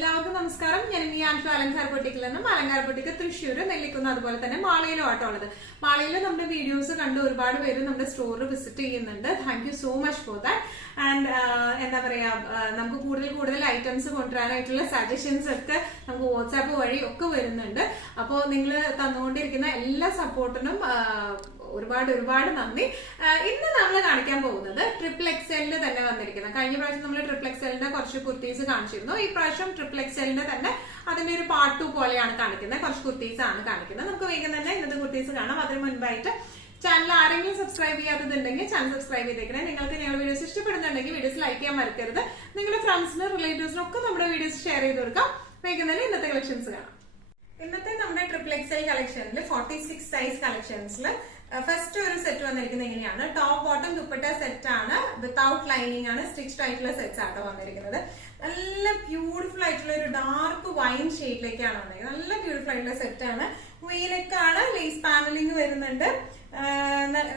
എല്ലാവർക്കും നമസ്കാരം. ഞാൻ ഇനി അലങ്കാർ ബൊട്ടിക്കിൽ നിന്നും അലങ്കാർ ബൊട്ടിക്ക് തൃശ്ശൂര് നെല്ലിക്കുന്ന അതുപോലെ തന്നെ മാളയിലും ആട്ടമുള്ളത്. മാളയിൽ നമ്മുടെ വീഡിയോസ് കണ്ട് ഒരുപാട് പേര് നമ്മുടെ സ്റ്റോറിൽ വിസിറ്റ് ചെയ്യുന്നുണ്ട്. Thank you so much for that. And എന്താ പറയാ, നമുക്ക് കൂടുതൽ ഐറ്റംസ് കൊണ്ടുവരാനായിട്ടുള്ള സജഷൻസ് ഒക്കെ നമുക്ക് വാട്സാപ്പ് വഴി ഒക്കെ വരുന്നുണ്ട്. അപ്പോൾ നിങ്ങൾ തന്നുകൊണ്ടിരിക്കുന്ന എല്ലാ സപ്പോർട്ടിനും ഒരുപാട് നന്ദി. ഇന്ന് നമ്മൾ കാണിക്കാൻ പോകുന്നത് ട്രിപ്പിൾ എക്സെലിന്റെ തന്നെ വന്നിരിക്കുന്നത്. കഴിഞ്ഞ പ്രാവശ്യം നമ്മൾ ട്രിപ്പിൾ എക്സെലിന്റെ കുറച്ച് കുർത്തീസ് കാണിച്ചിരുന്നു. ഈ പ്രാവശ്യം ട്രിപ്പിൾ എക്സെലിന്റെ തന്നെ അതിന്റെ ഒരു പാർട്ട് 2 പോലെയാണ് കാണിക്കുന്നത്. കുറച്ച് കുർത്തീസ് ആണ് കാണിക്കുന്നത്. നമുക്ക് വേഗം തന്നെ ഇന്നത്തെ കുർത്തീസ് കാണാം. അതിന് മുൻപായിട്ട് ചാനൽ ആരെങ്കിലും സബ്സ്ക്രൈബ് ചെയ്യാത്തതുണ്ടെങ്കിൽ ചാനൽ സബ്സ്ക്രൈബ് ചെയ്തേക്കണേ. നിങ്ങൾക്ക് ഞങ്ങളുടെ വീഡിയോസ് ഇഷ്ടപ്പെടുന്നുണ്ടെങ്കിൽ വീഡിയോസ് ലൈക്ക് ചെയ്യാൻ മറക്കരുത്. നിങ്ങളുടെ ഫ്രണ്ട്സിനും റിലേറ്റീവ്സിനും ഒക്കെ നമ്മുടെ വീഡിയോസ് ഷെയർ ചെയ്ത് കൊടുക്കാം. വേഗം തന്നെ ഇന്നത്തെ കളക്ഷൻസ് കാണാം. ഇന്നത്തെ നമ്മുടെ ട്രിപ്പിൾ എക്സെൽ കളക്ഷനിൽ 46 സൈസ് കളക്ഷൻസിൽ ഫസ്റ്റ് ഒരു സെറ്റ് വന്നിരിക്കുന്നത് എങ്ങനെയാണ്, ടോപ്പ് ബോട്ടം ദുപ്പട്ട സെറ്റ് ആണ്, വിത്തൗട്ട് ലൈനിങ് ആണ്, സ്റ്റിച്ച്ഡ് ആയിട്ടുള്ള സെറ്റ്സ് ആട്ടോ വന്നിരിക്കുന്നത്. നല്ല ബ്യൂട്ടിഫുൾ ആയിട്ടുള്ള ഒരു ഡാർക്ക് വൈൻ ഷെയ്ഡിലേക്കാണ് വന്നിരിക്കുന്നത്. നല്ല ബ്യൂട്ടിഫുൾ ആയിട്ടുള്ള സെറ്റ് ആണ്. വീലൊക്കെയാണ്, ലേസ് പാനലിംഗ് വരുന്നുണ്ട്,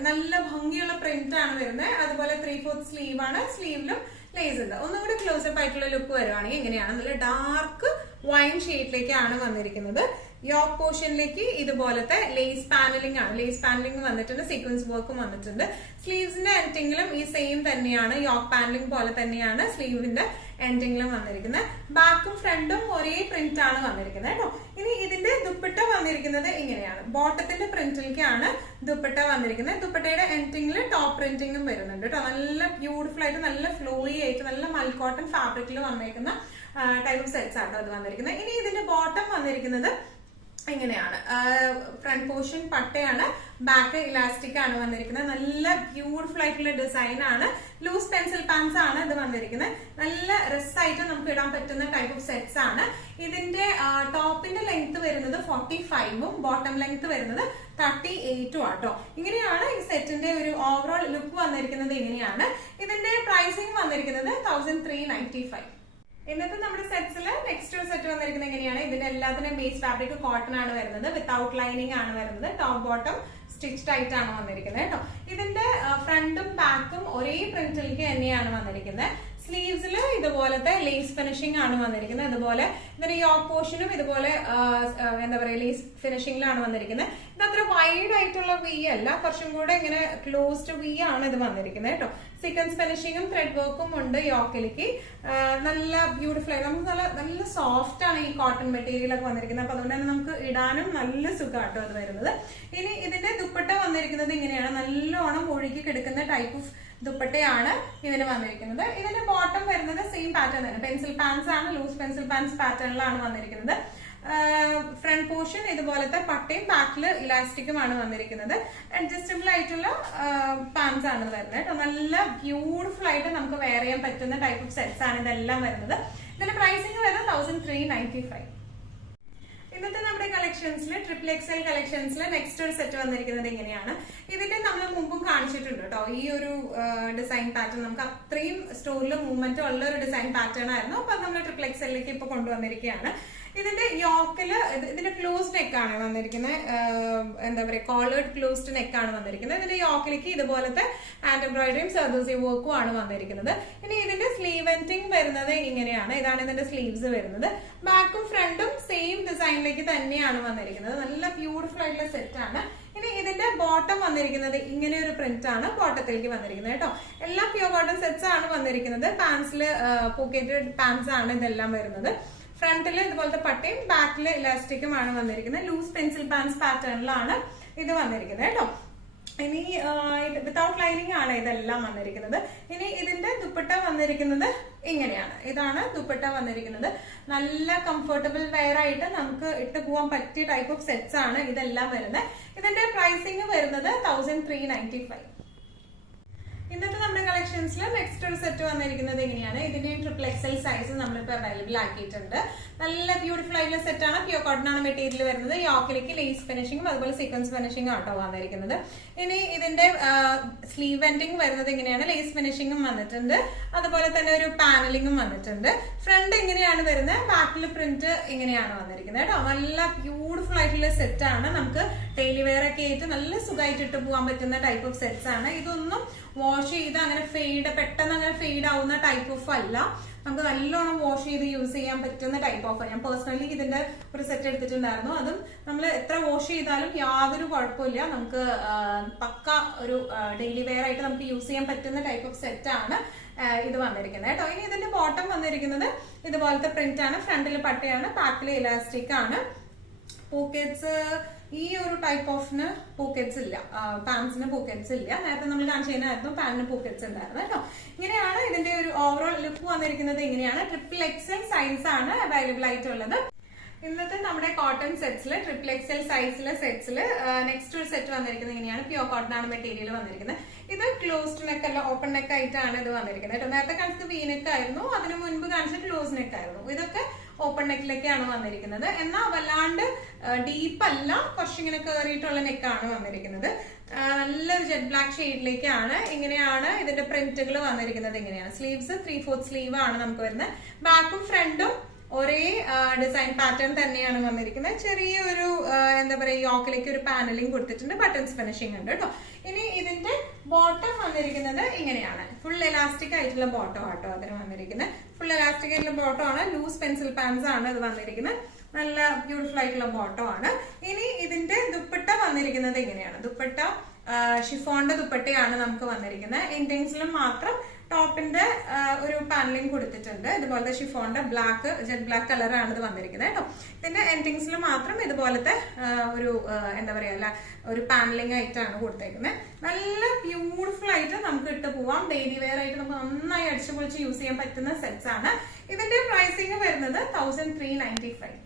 നല്ല ഭംഗിയുള്ള പ്രിന്റ് ആണ് വരുന്നത്. അതുപോലെ 3/4 സ്ലീവ് ആണ്, സ്ലീവിലും ലേസ് ഉണ്ട്. ഒന്നുകൂടി ക്ലോസപ്പ് ആയിട്ടുള്ള ലുക്ക് വരുവാണെങ്കിൽ എങ്ങനെയാണ്, നല്ല ഡാർക്ക് വൈൻ ഷെയ്ഡിലേക്കാണ് വന്നിരിക്കുന്നത്. യോക്ക് പോർഷനിലേക്ക് ഇതുപോലത്തെ ലേസ് പാനലിംഗ് ആണ്, ലേസ് പാനലിംഗ് വന്നിട്ടുണ്ട്, സീക്വൻസ് വർക്കും വന്നിട്ടുണ്ട്. സ്ലീവ്സിന്റെ എൻഡിങ്ങിലും ഈ സെയിം തന്നെയാണ്, യോക്ക് പാനലിംഗ് പോലെ തന്നെയാണ് സ്ലീവിന്റെ എൻഡിങ്ങിലും വന്നിരിക്കുന്നത്. ബാക്കും ഫ്രണ്ടും ഒരേ പ്രിന്റ് ആണ് വന്നിരിക്കുന്നത് കേട്ടോ. ഇനി ഇതിന്റെ ദുപ്പട്ട വന്നിരിക്കുന്നത് ഇങ്ങനെയാണ്, ബോട്ടത്തിന്റെ പ്രിന്റിലേക്കാണ് ദുപ്പട്ട വന്നിരിക്കുന്നത്. ദുപ്പട്ടയുടെ എൻഡിങ്ങിൽ ടോപ്പ് പ്രിന്റിങ്ങും വരുന്നുണ്ട് കേട്ടോ. നല്ല ബ്യൂട്ടിഫുൾ ആയിട്ട്, നല്ല ഫ്ലോയി ആയിട്ട്, നല്ല മൽക്കോട്ടൺ ഫാബ്രിക്കിൽ വന്നിരിക്കുന്ന ടൈപ്പ് ഓഫ് സെറ്റ്സ് ആണ് അത് വന്നിരിക്കുന്നത്. ഇനി ഇതിന്റെ ബോട്ടം വന്നിരിക്കുന്നത് ഇങ്ങനെയാണ്, ഫ്രണ്ട് പോർഷൻ പട്ടയാണ്, ബാക്ക് ഇലാസ്റ്റിക് ആണ് വന്നിരിക്കുന്നത്. നല്ല ബ്യൂട്ടിഫുൾ ആയിട്ടുള്ള ഡിസൈൻ ആണ്. ലൂസ് പെൻസിൽ പാൻസ് ആണ് ഇത് വന്നിരിക്കുന്നത്. നല്ല രസമായിട്ട് നമുക്ക് ഇടാൻ പറ്റുന്ന ടൈപ്പ് ഓഫ് സെറ്റ്സ് ആണ്. ഇതിന്റെ ടോപ്പിന്റെ ലെങ്ത് വരുന്നത് 45ഉം ബോട്ടം ലെങ്ത് വരുന്നത് 38ഉം ആട്ടോ. ഇങ്ങനെയാണ് ഈ സെറ്റിന്റെ ഒരു ഓവറോൾ ലുക്ക് വന്നിരിക്കുന്നത്. ഇങ്ങനെയാണ് ഇതിന്റെ പ്രൈസിങ് വന്നിരിക്കുന്നത് 1395. ഇന്നത്തെ നമ്മുടെ സെറ്റ്സിൽ നെക്സ്റ്റ് ഒരു സെറ്റ് വന്നിരിക്കുന്നത് എങ്ങനെയാണ്, ഇതിന്റെ എല്ലാത്തിനും ബേസ് ഫാബ്രിക് കോട്ടൺ ആണ് വരുന്നത്, വിത്തൗട്ട് ലൈനിങ് ആണ് വരുന്നത്, ടോപ്പ് ബോട്ടം സ്റ്റിച്ച്ഡ് ആയിട്ട് ആണ് വന്നിരിക്കുന്നത് കേട്ടോ. ഇതിന്റെ ഫ്രണ്ടും ബാക്കും ഒരേ പ്രിന്റിലേക്ക് തന്നെയാണ് വന്നിരിക്കുന്നത്. സ്ലീവ്സിൽ ഇതുപോലത്തെ ലേസ് ഫിനിഷിംഗ് ആണ് വന്നിരിക്കുന്നത്. അതുപോലെ ഇതിന്റെ യോക്ക് പോർഷനും ഇതുപോലെ എന്താ പറയുക, ലേസ് ഫിനിഷിംഗിലാണ് വന്നിരിക്കുന്നത്. ഇത് അത്ര വൈഡ് ആയിട്ടുള്ള വി അല്ല, കുറച്ചും കൂടെ ഇങ്ങനെ ക്ലോസ്ഡ് വി ആണ് ഇത് വന്നിരിക്കുന്നത് കേട്ടോ. സീക്വൻസ് ഫിനിഷിംഗും ത്രെഡ് വർക്കും ഉണ്ട് യോക്കിലേക്ക്. നല്ല ബ്യൂട്ടിഫുൾ ആയി, നമുക്ക് നല്ല സോഫ്റ്റ് ആണ് ഈ കോട്ടൺ മെറ്റീരിയൽ ഒക്കെ വന്നിരിക്കുന്നത്. അപ്പൊ അതുകൊണ്ട് തന്നെ നമുക്ക് ഇടാനും നല്ല സുഖമാട്ടോ അത് വരുന്നത്. ഇനി ഇതിന്റെ ദുപ്പട്ട വന്നിരിക്കുന്നത് ഇങ്ങനെയാണ്, നല്ലോണം ഒഴുകി കിടക്കുന്ന ടൈപ്പ് ഓഫ് ദുപ്പട്ടയാണ് ഇതിന് വന്നിരിക്കുന്നത്. ഇതിന്റെ ബോട്ടം വരുന്നത് സെയിം പാറ്റേൺ തന്നെ, പെൻസിൽ പാൻസ് ആണ്, ലൂസ് പെൻസിൽ പാൻസ് പാറ്റേണിലാണ് വന്നിരിക്കുന്നത്. ഫ്രണ്ട് പോർഷൻ ഇതുപോലത്തെ പട്ടയും ബാക്കിൽ ഇലാസ്റ്റിക്കുമാണ് വന്നിരിക്കുന്നത്. അഡ്ജസ്റ്റബിൾ ആയിട്ടുള്ള പാൻസ് ആണ് വരുന്നത് കേട്ടോ. നല്ല ബ്യൂട്ടിഫുൾ ആയിട്ട് നമുക്ക് വെയർ ചെയ്യാൻ പറ്റുന്ന ടൈപ്പ് ഓഫ് സെറ്റ്സ് ആണ് ഇതെല്ലാം വരുന്നത്. ഇതിന്റെ പ്രൈസിങ് വരുന്നത് 1395. ഇന്നത്തെ നമ്മുടെ കളക്ഷൻസിൽ ട്രിപ്പിൾ എക്സൽ കളക്ഷൻസിൽ നെക്സ്റ്റ് ഒരു സെറ്റ് വന്നിരിക്കുന്നത് എങ്ങനെയാണ്, ഇതിന്റെ നമ്മൾ മുമ്പും കാണിച്ചിട്ടുണ്ട് കേട്ടോ. ഈ ഒരു ഡിസൈൻ പാറ്റേൺ നമുക്ക് അത്രയും സ്റ്റോറിൽ മൂവ്മെന്റ് ഉള്ള ഒരു ഡിസൈൻ പാറ്റേൺ ആയിരുന്നു. അപ്പൊ നമ്മൾ ട്രിപ്പിൾ എക്സലിലേക്ക് ഇപ്പൊ കൊണ്ടുവന്നിരിക്കുകയാണ്. ഇതിന്റെ യോക്കില് ഇതിന്റെ ക്ലോസ്ഡ് നെക്കാണ് വന്നിരിക്കുന്നത്, എന്താ പറയുക, കോളേർഡ് ക്ലോസ്ഡ് നെക്കാണ് വന്നിരിക്കുന്നത്. ഇതിന്റെ യോക്കിലേക്ക് ഇതുപോലത്തെ ഹാൻഡ് എംബ്രോയിഡറിയും സർദോസി വർക്കും ആണ് വന്നിരിക്കുന്നത്. ഇനി ഇതിന്റെ സ്ലീവ് എൻഡിങ് വരുന്നത് ഇങ്ങനെയാണ്, ഇതാണ് ഇതിന്റെ സ്ലീവ്സ് വരുന്നത്. ബാക്കും ഫ്രണ്ടും സെയിം ഡിസൈനിലേക്ക് തന്നെയാണ് വന്നിരിക്കുന്നത്. നല്ല ബ്യൂട്ടിഫുൾ ആയിട്ടുള്ള സെറ്റ് ആണ്. ഇനി ഇതിന്റെ ബോട്ടം വന്നിരിക്കുന്നത് ഇങ്ങനെ ഒരു പ്രിന്റ് ആണ് ബോട്ടത്തിലേക്ക് വന്നിരിക്കുന്നത് കേട്ടോ. എല്ലാം പ്യൂർ കോട്ടൺ സെറ്റ്സ് ആണ് വന്നിരിക്കുന്നത്. പാൻസിൽ പോക്കറ്റഡ് പാൻസ് ആണ് ഇതെല്ലാം വരുന്നത്. ഫ്രണ്ടിൽ ഇതുപോലത്തെ പട്ടയും ബാക്കിൽ ഇലാസ്റ്റിക്കുമാണ് വന്നിരിക്കുന്നത്. ലൂസ് പെൻസിൽ പാൻസ് പാറ്റേണിലാണ് ഇത് വന്നിരിക്കുന്നത് കേട്ടോ. ഇനി വിത്തൗട്ട് ലൈനിങ് ആണ് ഇതെല്ലാം വന്നിരിക്കുന്നത്. ഇനി ഇതിന്റെ ദുപ്പട്ട വന്നിരിക്കുന്നത് ഇങ്ങനെയാണ്, ഇതാണ് ദുപ്പട്ട വന്നിരിക്കുന്നത്. നല്ല കംഫർട്ടബിൾ വെയർ ആയിട്ട് നമുക്ക് ഇട്ട് പോകാൻ പറ്റിയ ടൈപ്പ് ഓഫ് സെറ്റ്സ് ആണ് ഇതെല്ലാം വരുന്നത്. ഇതിന്റെ പ്രൈസിങ് വരുന്നത് 1395. ഇന്നത്തെ നമ്മുടെ കളക്ഷൻസിൽ നെക്സ്റ്റ് ഒരു സെറ്റ് വന്നിരിക്കുന്നത് എങ്ങനെയാണ്, ഇതിന്റെ ട്രിപ്പിൾ എക്സൽ സൈസ് നമ്മളിപ്പോൾ അവൈലബിൾ ആക്കിയിട്ടുണ്ട്. നല്ല ബ്യൂട്ടിഫുൾ ആയിട്ടുള്ള സെറ്റ് ആണ്, പ്യൂർ കോട്ടൺ ആണ് മെറ്റീരിയൽ വരുന്നത്. യോക്കിലേക്ക് ലേസ് ഫിനിഷിംഗും അതുപോലെ സീക്വൻസ് ഫിനിഷിംഗും ആട്ടോ വന്നിരിക്കുന്നത്. ഇനി ഇതിന്റെ സ്ലീവ് എൻഡിങ് വരുന്നത് ഇങ്ങനെയാണ്, ലേസ് ഫിനിഷിംഗും വന്നിട്ടുണ്ട്, അതുപോലെ തന്നെ ഒരു പാനലിംഗും വന്നിട്ടുണ്ട്. ഫ്രണ്ട് ഇങ്ങനെയാണ് വരുന്നത്, ബാക്കിൽ പ്രിന്റ് ഇങ്ങനെയാണ് വന്നിരിക്കുന്നത് കേട്ടോ. നല്ല ബ്യൂട്ടിഫുൾ ആയിട്ടുള്ള സെറ്റ് ആണ്, നമുക്ക് ഡെയിലി വെയർ ഒക്കെ ആയിട്ട് നല്ല സുഖമായിട്ട് ഇട്ട് പോകാൻ പറ്റുന്ന ടൈപ്പ് ഓഫ് സെറ്റ്സ് ആണ്. ഇതൊന്നും വാഷ് ചെയ്ത് അങ്ങനെ പെട്ടെന്ന് അങ്ങനെ ഫെയ്ഡ് ആവുന്ന ടൈപ്പ് ഓഫ് അല്ല. നമുക്ക് നല്ലോണം വാഷ് ചെയ്ത് യൂസ് ചെയ്യാൻ പറ്റുന്ന ടൈപ്പ് ഓഫ്. ഞാൻ പേഴ്സണലി ഇതിന്റെ ഒരു സെറ്റ് എടുത്തിട്ടുണ്ടായിരുന്നു. അതും നമ്മൾ എത്ര വാഷ് ചെയ്താലും യാതൊരു കുഴപ്പമില്ല. നമുക്ക് പക്ക ഒരു ഡെയിലി വെയർ ആയിട്ട് നമുക്ക് യൂസ് ചെയ്യാൻ പറ്റുന്ന ടൈപ്പ് ഓഫ് സെറ്റ് ആണ് ഇത് വന്നിരിക്കുന്നത് കേട്ടോ. ഇനി ഇതിന്റെ ബോട്ടം വന്നിരിക്കുന്നത് ഇതുപോലത്തെ പ്രിന്റ് ആണ്. ഫ്രണ്ടിൽ പട്ടയാണ്, ബാക്കിൽ ഇലാസ്റ്റിക് ആണ്. പോക്കറ്റ്സ് ഈ ഒരു ടൈപ്പ് ഓഫിന് പോക്കറ്റ്സ് ഇല്ല, പാൻസിന് പോക്കറ്റ്സ് ഇല്ല. നേരത്തെ നമ്മൾ കാണിച്ചതിനായിരുന്നു പാന്റിന് പോക്കറ്റ്സ് ഉണ്ടായിരുന്നു കേട്ടോ. ഇങ്ങനെയാണ് ഇതിന്റെ ഒരു ഓവറോൾ ലുക്ക് വന്നിരിക്കുന്നത്. ഇങ്ങനെയാണ്. XXL സൈസ് ആണ് അവൈലബിൾ ആയിട്ടുള്ളത്. ഇന്നത്തെ നമ്മുടെ കോട്ടൺ സെറ്റ്സിൽ XXL സൈസിലെ സെറ്റ്സിൽ നെക്സ്റ്റ് ഒരു സെറ്റ് വന്നിരിക്കുന്നത് ഇങ്ങനെയാണ്. പ്യൂർ കോട്ടൺ ആണ് മെറ്റീരിയൽ വന്നിരിക്കുന്നത്. ഇത് ക്ലോസ്ഡ് നെക്ക് അല്ല, ഓപ്പൺ നെക്ക് ആയിട്ടാണ് ഇത് വന്നിരിക്കുന്നത് കേട്ടോ. നേരത്തെ കാണിച്ചത് വി നെക്ക് ആയിരുന്നു, അതിന് മുൻപ് കാണിച്ചത് ക്ലോസ് നെക്ക് ആയിരുന്നു. ഇതൊക്കെ ഓപ്പൺ നെക്കിലേക്കാണ് വന്നിരിക്കുന്നത്. എന്നാൽ വല്ലാണ്ട് ഡീപ്പ് അല്ല, കുറച്ചിങ്ങനെ കയറിയിട്ടുള്ള നെക്കാണ് വന്നിരിക്കുന്നത്. നല്ലൊരു ജെറ്റ് ബ്ലാക്ക് ഷെയ്ഡിലേക്കാണ്. ഇങ്ങനെയാണ് ഇതിന്റെ പ്രിന്റുകൾ വന്നിരിക്കുന്നത്. ഇങ്ങനെയാണ്. സ്ലീവ്സ് 3/4 സ്ലീവ് ആണ് നമുക്ക് വരുന്നത്. ബാക്കും ഫ്രണ്ടും ഒരേ ഡിസൈൻ പാറ്റേൺ തന്നെയാണ് വന്നിരിക്കുന്നത്. ചെറിയൊരു എന്താ പറയുക, യോക്കിലേക്ക് ഒരു പാനലിംഗ് കൊടുത്തിട്ടുണ്ട്. ബട്ടൺസ് ഫിനിഷിംഗ് ഉണ്ട് കേട്ടോ. ഇനി ഇതിന്റെ ബോട്ടം വന്നിരിക്കുന്നത് ഇങ്ങനെയാണ്. ഫുൾ എലാസ്റ്റിക് ആയിട്ടുള്ള ബോട്ടം ആട്ടോ അതിന് വന്നിരിക്കുന്നത്. ഫുൾ എലാസ്റ്റിക് ആയിട്ടുള്ള ബോട്ടം ആണ്. ലൂസ് പെൻസിൽ പാൻസ് ആണ് ഇത് വന്നിരിക്കുന്നത്. നല്ല ബ്യൂട്ടിഫുൾ ആയിട്ടുള്ള ബോട്ടം ആണ്. ഇനി ഇതിന്റെ ദുപ്പട്ട വന്നിരിക്കുന്നത് ഇങ്ങനെയാണ്. ദുപ്പട്ട ഷിഫോണിന്റെ ദുപ്പട്ടയാണ് നമുക്ക് വന്നിരിക്കുന്നത്. എൻഡിങ്സിലും മാത്രം ടോപ്പിന്റെ ഒരു പാനലിംഗ് കൊടുത്തിട്ടുണ്ട്. ഇതുപോലത്തെ ഷിഫോണിന്റെ ബ്ലാക്ക്, ജെറ്റ് ബ്ലാക്ക് കളറാണ് ഇത് വന്നിരിക്കുന്നത് കേട്ടോ. ഇതിന്റെ എൻഡിങ്സിൽ മാത്രം ഇതുപോലത്തെ ഒരു എന്താ പറയാ ഒരു പാനലിംഗ് ആയിട്ടാണ് കൊടുത്തേക്കുന്നത്. നല്ല ബ്യൂട്ടിഫുൾ ആയിട്ട് നമുക്ക് ഇട്ട് പോവാം. ഡെയിലി വെയർ ആയിട്ട് നമുക്ക് നന്നായി അടിച്ചു പൊളിച്ച് യൂസ് ചെയ്യാൻ പറ്റുന്ന സെറ്റ്സ് ആണ്. ഇതിന്റെ പ്രൈസിങ് വരുന്നത് 1395.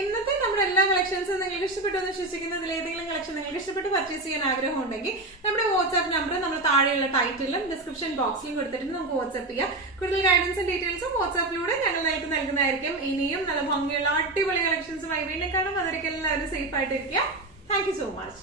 ഇന്നത്തെ നമ്മുടെ എല്ലാ കളക്ഷൻസും നിങ്ങൾക്ക് ഇഷ്ടപ്പെട്ടു എന്ന് വിശ്വസിക്കുന്നതിൽ ഏതെങ്കിലും കളക്ഷൻ നിങ്ങൾക്ക് ഇഷ്ടപ്പെട്ട് പർച്ചേസ് ചെയ്യാൻ ആഗ്രഹം ഉണ്ടെങ്കിൽ നമ്മുടെ വാട്സ്ആപ്പ് നമ്പർ നമ്മൾ താഴെയുള്ള ടൈറ്റിലും ഡിസ്ക്രിപ്ഷൻ ബോക്സിലും കൊടുത്തിട്ട് നമുക്ക് വാട്സ്ആപ്പ് ചെയ്യാം. കൂടുതൽ ഗൈഡൻസും ഡീറ്റെയിൽസും വാട്സ്ആപ്പിലൂടെ ഞങ്ങൾ നിങ്ങൾക്ക് നൽകുന്നതായിരിക്കും. ഇനിയും നല്ല ഭംഗിയുള്ള അടിപൊളി കളക്ഷൻസുമായി വീണ്ടും കാണാം. അതൊരിക്കലും എല്ലാവരും സേഫ് ആയിട്ടിരിക്കുക. Thank you so much.